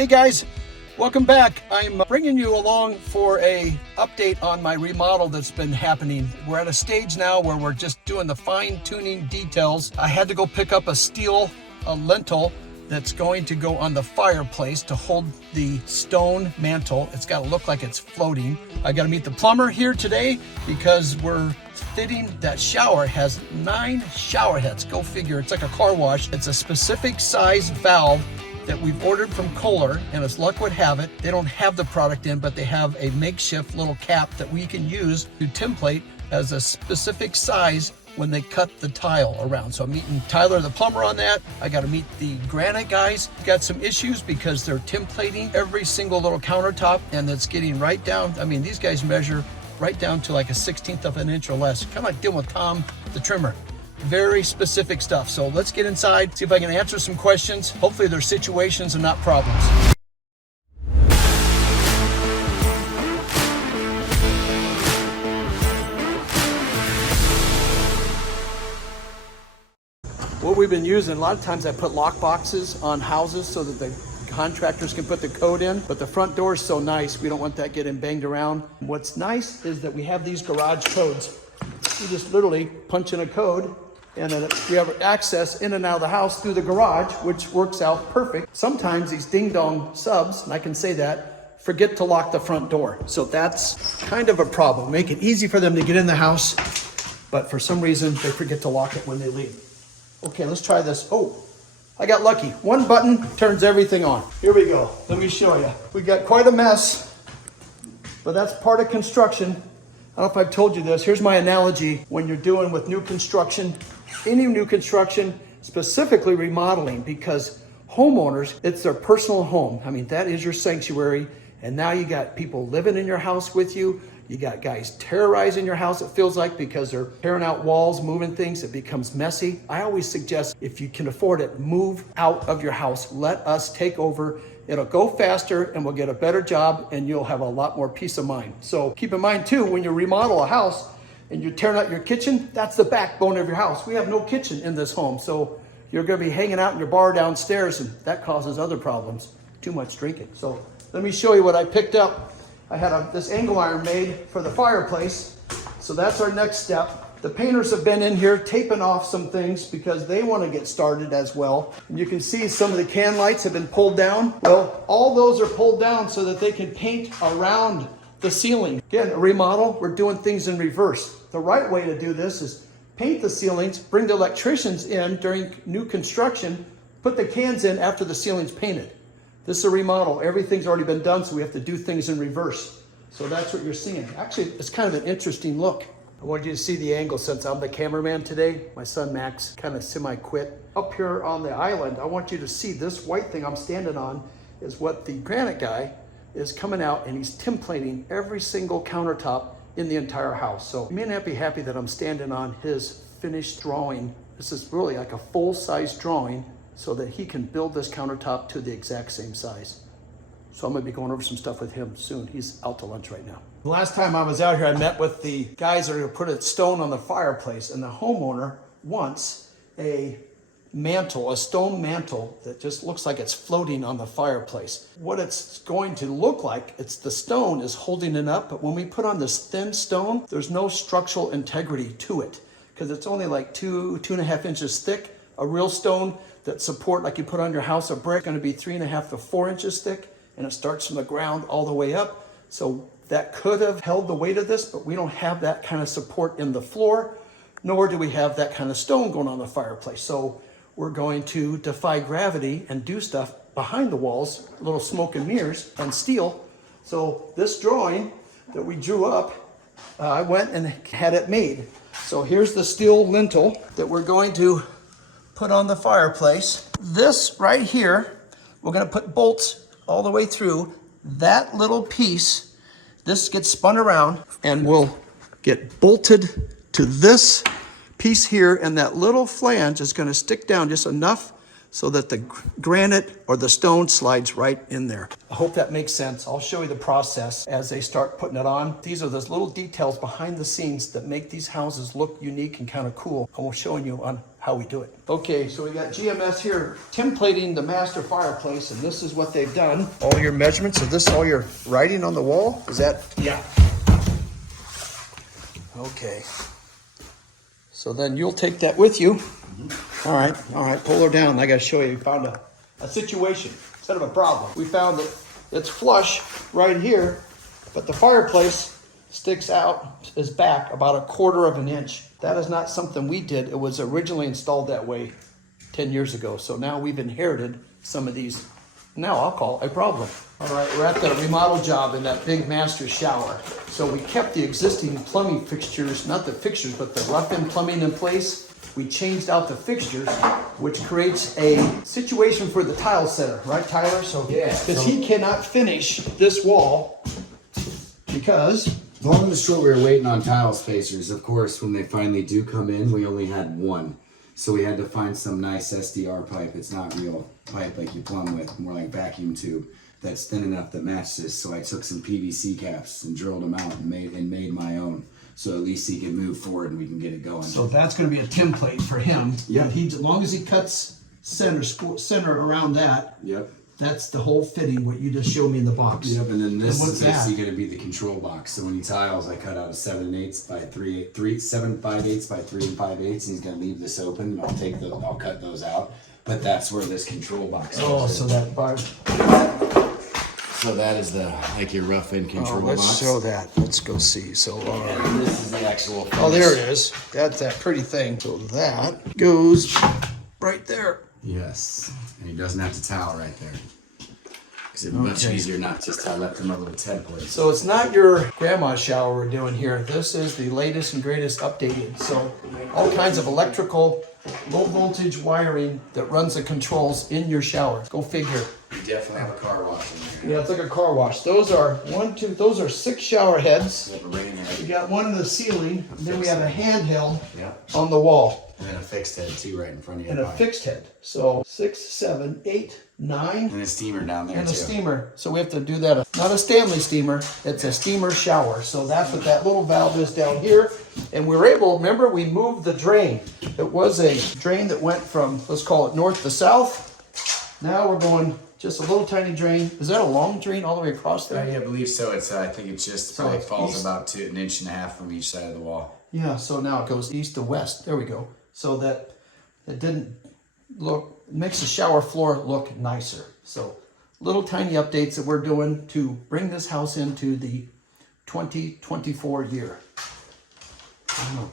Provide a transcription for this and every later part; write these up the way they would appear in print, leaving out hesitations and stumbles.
Hey guys, welcome back. I'm bringing you along for a update on my remodel that's been happening. We're at a stage now where we're just doing the fine-tuning details. I had to go pick up a steel lintel that's going to go on the fireplace to hold the stone mantle. It's got to look like it's floating. I got to meet the plumber here today because we're fitting that shower. It has 9 shower heads. Go figure. It's like a car wash. It's a specific size valve that we've ordered from Kohler, and as luck would have it, they don't have the product in, but they have a makeshift little cap that we can use to template as a specific size when they cut the tile around. So I'm meeting Tyler the plumber on that. I got to meet the Granite guys. Got some issues because they're templating every single little countertop, and it's getting right down. I mean, these guys measure right down to like a 1/16 of an inch or less. Kind of like dealing with Tom the trimmer. Very specific stuff. So let's get inside, see if I can answer some questions. Hopefully they're situations and not problems. What we've been using, a lot of times I put lock boxes on houses so that the contractors can put the code in, but the front door is so nice, we don't want that getting banged around. What's nice is that we have these garage codes. You just literally punch in a code, and then we have access in and out of the house through the garage, which works out perfect. Sometimes these ding-dong subs, and I can say that, forget to lock the front door. So that's kind of a problem. Make it easy for them to get in the house, but for some reason they forget to lock it when they leave. Okay, let's try this. Oh, I got lucky. One button turns everything on. Here we go. Let me show you. We got quite a mess, but that's part of construction. I don't know if I've told you this. Here's my analogy when you're doing with new construction, any new construction, specifically remodeling, because homeowners, it's their personal home. I mean, that is your sanctuary. And now you got people living in your house with you. You got guys terrorizing your house, it feels like, because they're tearing out walls, moving things. It becomes messy. I always suggest, if you can afford it, move out of your house. Let us take over. It'll go faster and we'll get a better job and you'll have a lot more peace of mind. So keep in mind too, when you remodel a house and you're tearing out your kitchen, that's the backbone of your house. We have no kitchen in this home. So you're gonna be hanging out in your bar downstairs, and that causes other problems, too much drinking. So let me show you what I picked up. I had this angle iron made for the fireplace. So that's our next step. The painters have been in here taping off some things because they want to get started as well. And you can see some of the can lights have been pulled down. Well, all those are pulled down so that they can paint around the ceiling. Again, a remodel, we're doing things in reverse. The right way to do this is paint the ceilings, bring the electricians in during new construction, put the cans in after the ceiling's painted. This is a remodel. Everything's already been done, so we have to do things in reverse. So that's what you're seeing. Actually, it's kind of an interesting look. I wanted you to see the angle since I'm the cameraman today. My son Max kind of semi-quit. Up here on the island, I want you to see this white thing I'm standing on is what the Granite guy is coming out, and he's templating every single countertop in the entire house. So you may not be happy that I'm standing on his finished drawing. This is really like a full-size drawing so that he can build this countertop to the exact same size. So I'm gonna be going over some stuff with him soon. He's out to lunch right now. The last time I was out here, I met with the guys that are gonna put a stone on the fireplace, and the homeowner wants a mantle, a stone mantle that just looks like it's floating on the fireplace. What it's going to look like, it's the stone is holding it up, but when we put on this thin stone, there's no structural integrity to it because it's only like 2.5 inches thick. A real stone that support, like you put on your house, a brick, gonna be 3.5 to 4 inches thick, and it starts from the ground all the way up. So that could have held the weight of this, but we don't have that kind of support in the floor, nor do we have that kind of stone going on the fireplace. So we're going to defy gravity and do stuff behind the walls, little smoke and mirrors and steel. So this drawing that we drew up, I went and had it made. So here's the steel lintel that we're going to put on the fireplace. This right here, we're gonna put bolts all the way through. That little piece, this gets spun around and will get bolted to this piece here, and that little flange is gonna stick down just enough so that the granite or the stone slides right in there. I hope that makes sense. I'll show you the process as they start putting it on. These are those little details behind the scenes that make these houses look unique and kind of cool. I'm showing you on how we do it. Okay, so we got GMS here templating the master fireplace, and this is what they've done. All your measurements, is this all your writing on the wall? Is that? Yeah. Okay. So then you'll take that with you. All right, pull her down. I gotta show you, we found a situation instead of a problem. We found that it's flush right here, but the fireplace sticks out, is back about 1/4 of an inch. That is not something we did. It was originally installed that way 10 years ago. So now we've inherited some of these, now I'll call it a problem. All right, we're at the remodel job in that big master shower. So we kept the existing plumbing fixtures, not the fixtures, but the rough-in plumbing in place. We changed out the fixtures, which creates a situation for the tile setter, right, Tyler? So, Yeah. because he cannot finish this wall because Long and short, we were waiting on tile spacers. Of course, when they finally do come in, we only had one. So we had to find some nice SDR pipe. It's not real pipe like you plumb with, more like vacuum tube. That's thin enough that matches this. So I took some PVC caps and drilled them out and made my own. So at least he can move forward and we can get it going. So that's going to be a template for him. Yeah. As long as he cuts center around that. Yep. That's the whole fitting, what you just showed me in the box. Yep, and then this what's is that? basically going to be the control box. So when he tiles, I cut out a 7 1/8 by 7 5/8 by 3 5/8, and he's going to leave this open, and I'll cut those out. But that's where this control box is. Oh, so that bar. So that is like your rough in control Let's box. show that. Let's go see. So, And this is the actual. oh, there it is. That's that pretty thing. So that goes right there. Yes, and he doesn't have to towel right there. Because it's much easier not just to let them a little template. So it's not your grandma's shower we're doing here. This is the latest and greatest updated. So all kinds of electrical, low voltage wiring that runs the controls in your shower. Go figure. You definitely have a car wash in there. Yeah, it's like a car wash. Those are those are 6 shower heads. We have a rain head. We got one in the ceiling, and then we have a handheld Yep. on the wall. And then a fixed head too, right in front of you. And a fixed head. So 6, 7, 8, 9. And a steamer down there And too. a steamer. So we have to do that. Not a Stanley steamer, it's a steamer shower. So that's what that little valve is down here. And we were able, remember, we moved the drain. It was a drain that went from, let's call it north to south. Now we're going just a little tiny drain. Is that a long drain all the way across there? Yeah, I believe so. It's I think it's just So probably it's falls east. about 1.5 inches from each side of the wall. Yeah, so now it goes east to west. There we go. So that it didn't look, it makes the shower floor look nicer. So little tiny updates that we're doing to bring this house into the 2024 year. I don't know.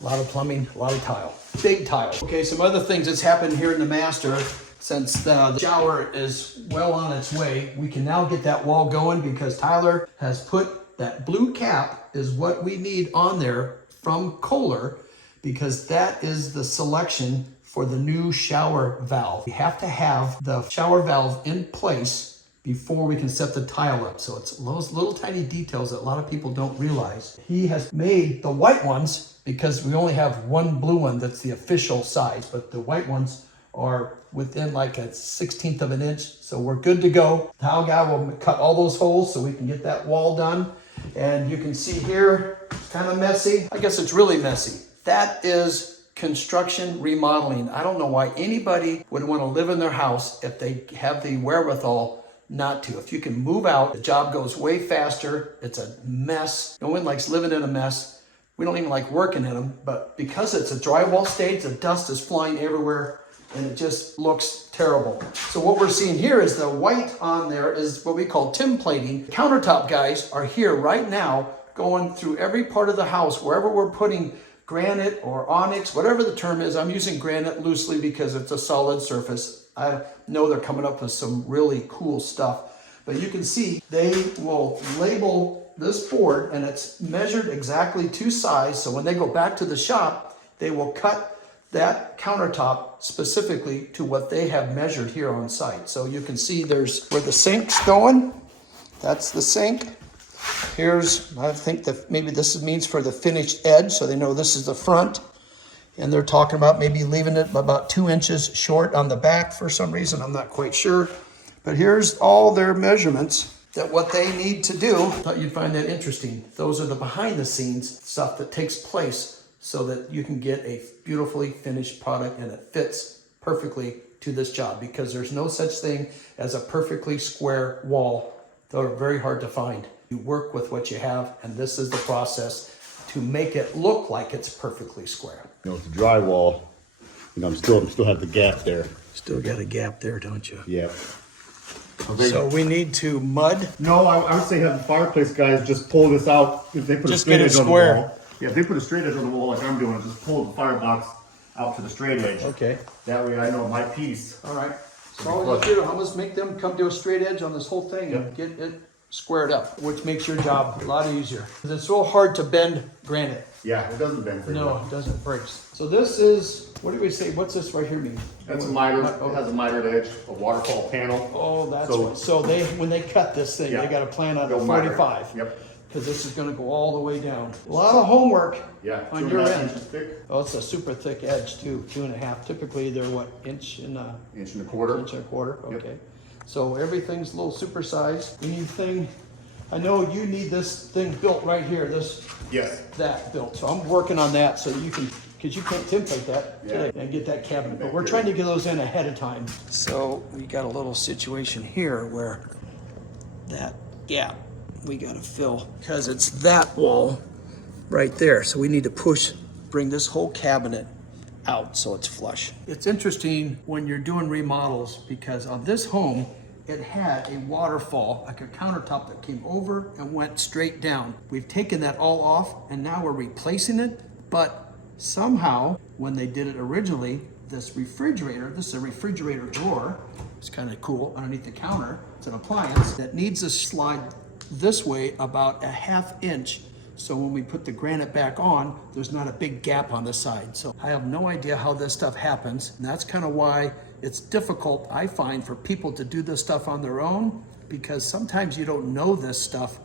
A lot of plumbing, a lot of tile. Big tile. Okay, some other things that's happened here in the master. Since the shower is well on its way, we can now get that wall going because Tyler has put that blue cap is what we need on there from Kohler, because that is the selection for the new shower valve. We have to have the shower valve in place before we can set the tile up. So it's those little tiny details that a lot of people don't realize. He has made the white ones because we only have one blue one that's the official size, but the white ones are within like a 1/16 of an inch. So we're good to go. Tile guy will cut all those holes so we can get that wall done. And you can see here, kind of messy. I guess it's really messy. That is construction remodeling. I don't know why anybody would want to live in their house if they have the wherewithal not to. If you can move out, the job goes way faster. It's a mess. No one likes living in a mess. We don't even like working in them, but because it's a drywall stage, the dust is flying everywhere and it just looks terrible. So what we're seeing here is the white on there is what we call templating. Countertop guys are here right now going through every part of the house, wherever we're putting granite or onyx, whatever the term is. I'm using granite loosely because it's a solid surface. I know they're coming up with some really cool stuff, but you can see they will label this board and it's measured exactly to size. So when they go back to the shop, they will cut that countertop specifically to what they have measured here on site. So you can see there's where the sink's going. That's the sink. Here's, I think that maybe this means for the finished edge, so they know this is the front. And they're talking about maybe leaving it about 2 inches short on the back for some reason. I'm not quite sure. But here's all their measurements that what they need to do. I thought you'd find that interesting. Those are the behind the scenes stuff that takes place so that you can get a beautifully finished product and it fits perfectly to this job, because there's no such thing as a perfectly square wall. They're very hard to find. You work with what you have, and this is the process to make it look like it's perfectly square. You know, it's a drywall. You know, I'm still have the gap there. Still got a gap there, don't you? Yeah. So we need to mud. No, I would say have the fireplace guys just pull this out. If they put Just a straight get it edge on the square. wall. Yeah, if they put a straight edge on the wall like I'm doing, just pull the firebox out to the straight edge. Okay. That way I know my piece. All right. So all we have to do, I'm gonna make them come to a straight edge on this whole thing and get it squared up, which makes your job a lot easier. It's so hard to bend granite. Yeah, it doesn't bend very No, well. it doesn't break. So this is, what do we say, what's this right here mean? That's a mitered. It has a mitered edge, a waterfall panel. Oh, that's So- what, so they, when they cut this thing, they Yeah. gotta plan on a Go mitered. 45. Yep. Because this is gonna go all the way down. A lot of homework Yeah, on 2.5 your end. inches thick, Oh, it's a super thick edge too, 2.5. Typically they're what, inch and a inch and a quarter. quarter, Yep. okay. So everything's a little supersized. We need thing, I know you need this thing built right here, Yes. that built. So I'm working on that so you can, because you can't template that Yeah. today and get that cabinet. But we're trying to get those in ahead of time. So we got a little situation here where that gap we gotta fill, because it's that wall right there. So we need to bring this whole cabinet out so it's flush. It's interesting when you're doing remodels, because on this home, it had a waterfall, like a countertop that came over and went straight down. We've taken that all off and now we're replacing it, but somehow when they did it originally, this is a refrigerator drawer. It's kind of cool underneath the counter. It's an appliance that needs to slide this way about a 1/2 inch. So when we put the granite back on, there's not a big gap on the side. So I have no idea how this stuff happens. And that's kind of why it's difficult, I find, for people to do this stuff on their own, because sometimes you don't know this stuff.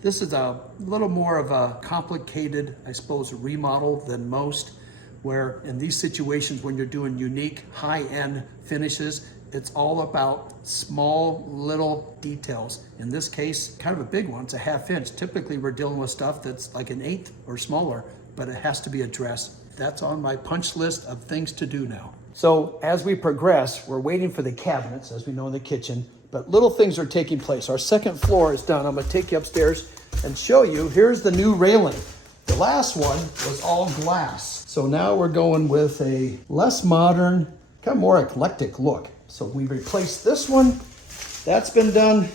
This is a little more of a complicated, I suppose, remodel than most, where in these situations when you're doing unique high-end finishes, it's all about small little details. In this case, kind of a big one, it's a 1/2 inch. Typically we're dealing with stuff that's like 1/8 or smaller, but it has to be addressed. That's on my punch list of things to do now. So as we progress, we're waiting for the cabinets, as we know in the kitchen, but little things are taking place. Our second floor is done. I'm gonna take you upstairs and show you. Here's the new railing. The last one was all glass. So now we're going with a less modern, kind of more eclectic look. So we replaced this one, that's been done.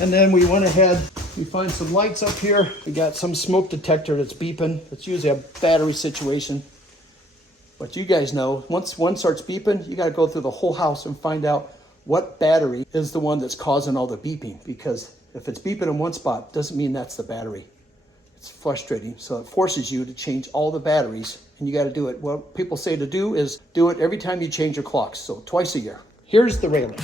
And then we went ahead, we find some lights up here. We got some smoke detector that's beeping. It's usually a battery situation. But you guys know, once one starts beeping, you gotta go through the whole house and find out what battery is the one that's causing all the beeping. Because if it's beeping in one spot, doesn't mean that's the battery. It's frustrating. So it forces you to change all the batteries, and you gotta do it. What people say to do is do it every time you change your clocks. So twice a year. Here's the railing.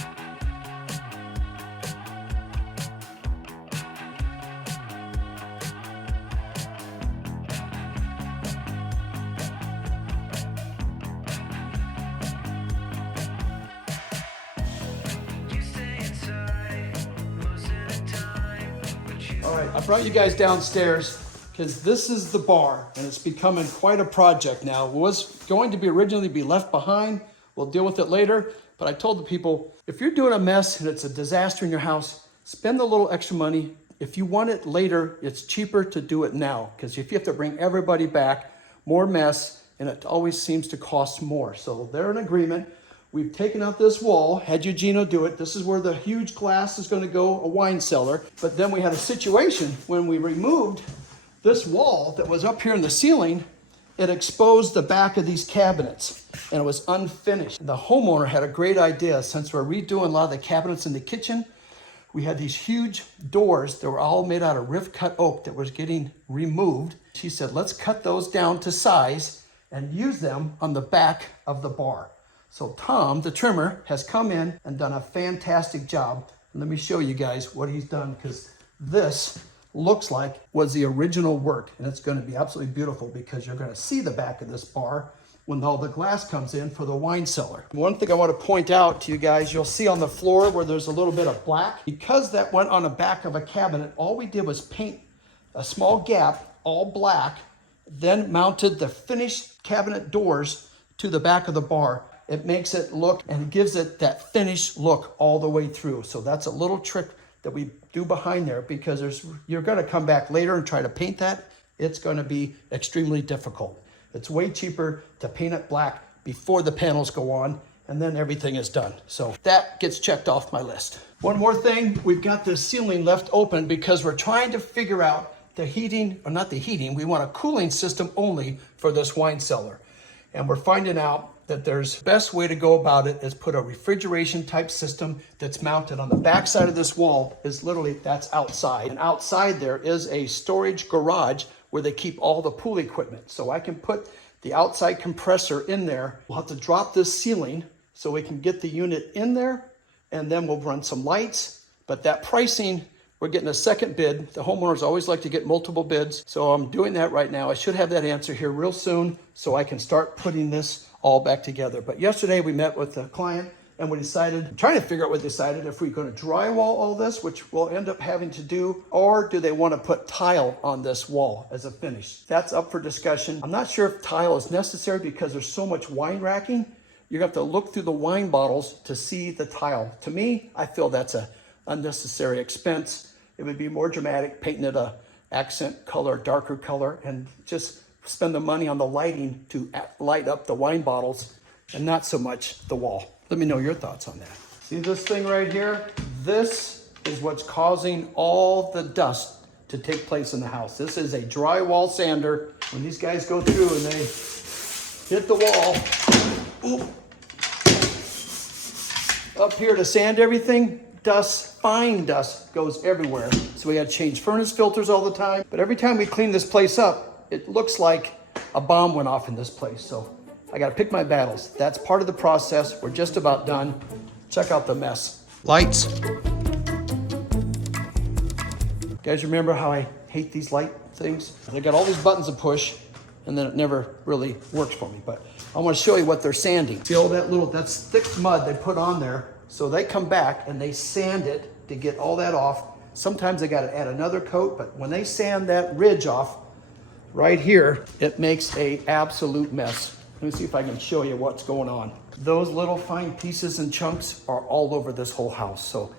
All right, I brought you guys downstairs because this is the bar and it's becoming quite a project now. It was going to be originally be left behind. We'll deal with it later. But I told the people, if you're doing a mess and it's a disaster in your house, spend a little extra money. If you want it later, it's cheaper to do it now, because if you have to bring everybody back, more mess, and it always seems to cost more. So they're in agreement. We've taken out this wall, had Eugenio do it. This is where the huge glass is going to go, a wine cellar. But then we had a situation when we removed this wall that was up here in the ceiling. It exposed the back of these cabinets and it was unfinished. The homeowner had a great idea. Since we're redoing a lot of the cabinets in the kitchen, we had these huge doors that were all made out of rift cut oak that was getting removed. She said, let's cut those down to size and use them on the back of the bar. So Tom, the trimmer, has come in and done a fantastic job. And let me show you guys what he's done, because this looks like was the original work, and it's going to be absolutely beautiful because you're going to see the back of this bar when all the glass comes in for the wine cellar. One thing I want to point out to you guys, you'll see on the floor where there's a little bit of black. Because that went on the back of a cabinet, all we did was paint a small gap all black then mounted the finished cabinet doors to the back of the bar. It makes it look and gives it that finished look all the way through. So that's a little trick that we do behind there, because you're gonna come back later and try to paint that. It's gonna be extremely difficult. It's way cheaper to paint it black before the panels go on, and then everything is done. So that gets checked off my list. One more thing, we've got the ceiling left open because we're trying to figure out the heating, or not the heating, we want a cooling system only for this wine cellar. And we're finding out that there's best way to go about it is put a refrigeration type system that's mounted on the back side of this wall. Is literally, that's outside. And outside there is a storage garage where they keep all the pool equipment. So I can put the outside compressor in there. We'll have to drop this ceiling so we can get the unit in there, and then we'll run some lights. But that pricing, we're getting a second bid. The homeowners always like to get multiple bids. So I'm doing that right now. I should have that answer here real soon so I can start putting this all back together. But yesterday we met with the client and we decided, I'm trying to figure out what we decided, if we're going to drywall all this, which we'll end up having to do, or do they want to put tile on this wall as a finish? That's up for discussion. I'm not sure if tile is necessary because there's so much wine racking. You have to look through the wine bottles to see the tile. To me, I feel that's a unnecessary expense. It would be more dramatic painting it a accent color, darker color, and just spend the money on the lighting to light up the wine bottles and not so much the wall. Let me know your thoughts on that. See this thing right here? This is what's causing all the dust to take place in the house. This is a drywall sander. When these guys go through and they hit the wall, oop, up here to sand everything, dust, fine dust goes everywhere. So we got to change furnace filters all the time. But every time we clean this place up, it looks like a bomb went off in this place. So I got to pick my battles. That's part of the process. We're just about done. Check out the mess. Lights. Guys, remember how I hate these light things? They got all these buttons to push, and then it never really works for me. But I want to show you what they're sanding. See all that's thick mud they put on there. So they come back and they sand it to get all that off. Sometimes they got to add another coat, but when they sand that ridge off right here, it makes an absolute mess. Let me see if I can show you what's going on. Those little fine pieces and chunks are all over this whole house. So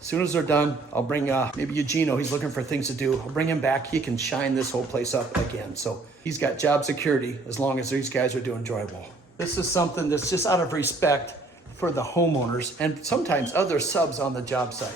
as soon as they're done, I'll bring maybe Eugenio, he's looking for things to do. I'll bring him back. He can shine this whole place up again. So he's got job security as long as these guys are doing drywall. This is something that's just out of respect for the homeowners and sometimes other subs on the job site.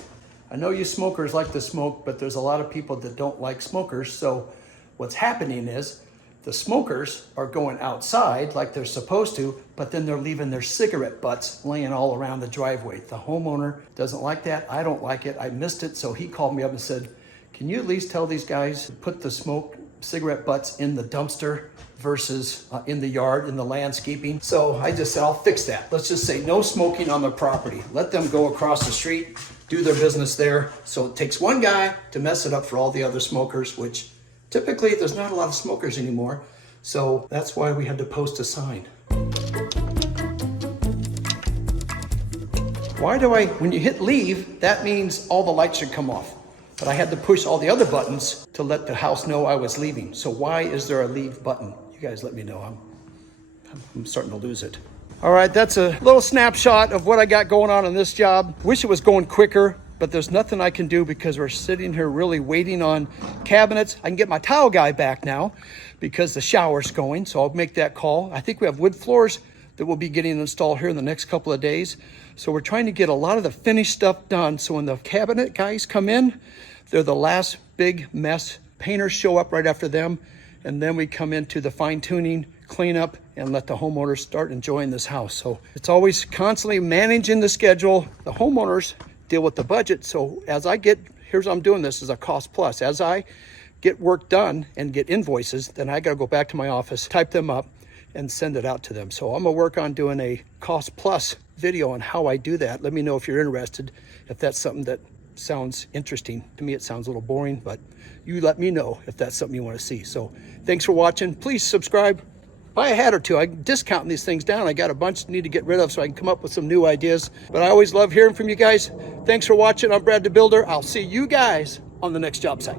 I know you smokers like to smoke, but there's a lot of people that don't like smokers. So what's happening is the smokers are going outside like they're supposed to, but then they're leaving their cigarette butts laying all around the driveway. The homeowner doesn't like that. I don't like it. I missed it. So he called me up and said, can you at least tell these guys to put the cigarette butts in the dumpster versus in the yard, in the landscaping? So I just said, I'll fix that. Let's just say no smoking on the property. Let them go across the street, do their business there. So it takes one guy to mess it up for all the other smokers, which typically there's not a lot of smokers anymore. So that's why we had to post a sign. Why do when you hit leave, that means all the lights should come off. But I had to push all the other buttons to let the house know I was leaving. So why is there a leave button? You guys let me know. I'm starting to lose it. All right, that's a little snapshot of what I got going on this job. Wish it was going quicker, but there's nothing I can do because we're sitting here really waiting on cabinets. I can get my tile guy back now because the shower's going, so I'll make that call. I think we have wood floors that will be getting installed here in the next couple of days. So we're trying to get a lot of the finished stuff done. So when the cabinet guys come in, they're the last big mess. Painters show up right after them. And then we come into the fine tuning, cleanup, and let the homeowners start enjoying this house. So it's always constantly managing the schedule. The homeowners deal with the budget. So here's how I'm doing this as a cost plus. As I get work done and get invoices, then I gotta go back to my office, type them up, and send it out to them. So I'm gonna work on doing a cost plus video on how I do that. Let me know if you're interested, if that's something that sounds interesting. To me, it sounds a little boring, but you let me know if that's something you wanna see. So thanks for watching. Please subscribe. Buy a hat or two. I'm discounting these things down. I got a bunch I need to get rid of so I can come up with some new ideas. But I always love hearing from you guys. Thanks for watching. I'm Brad the Builder. I'll see you guys on the next job site.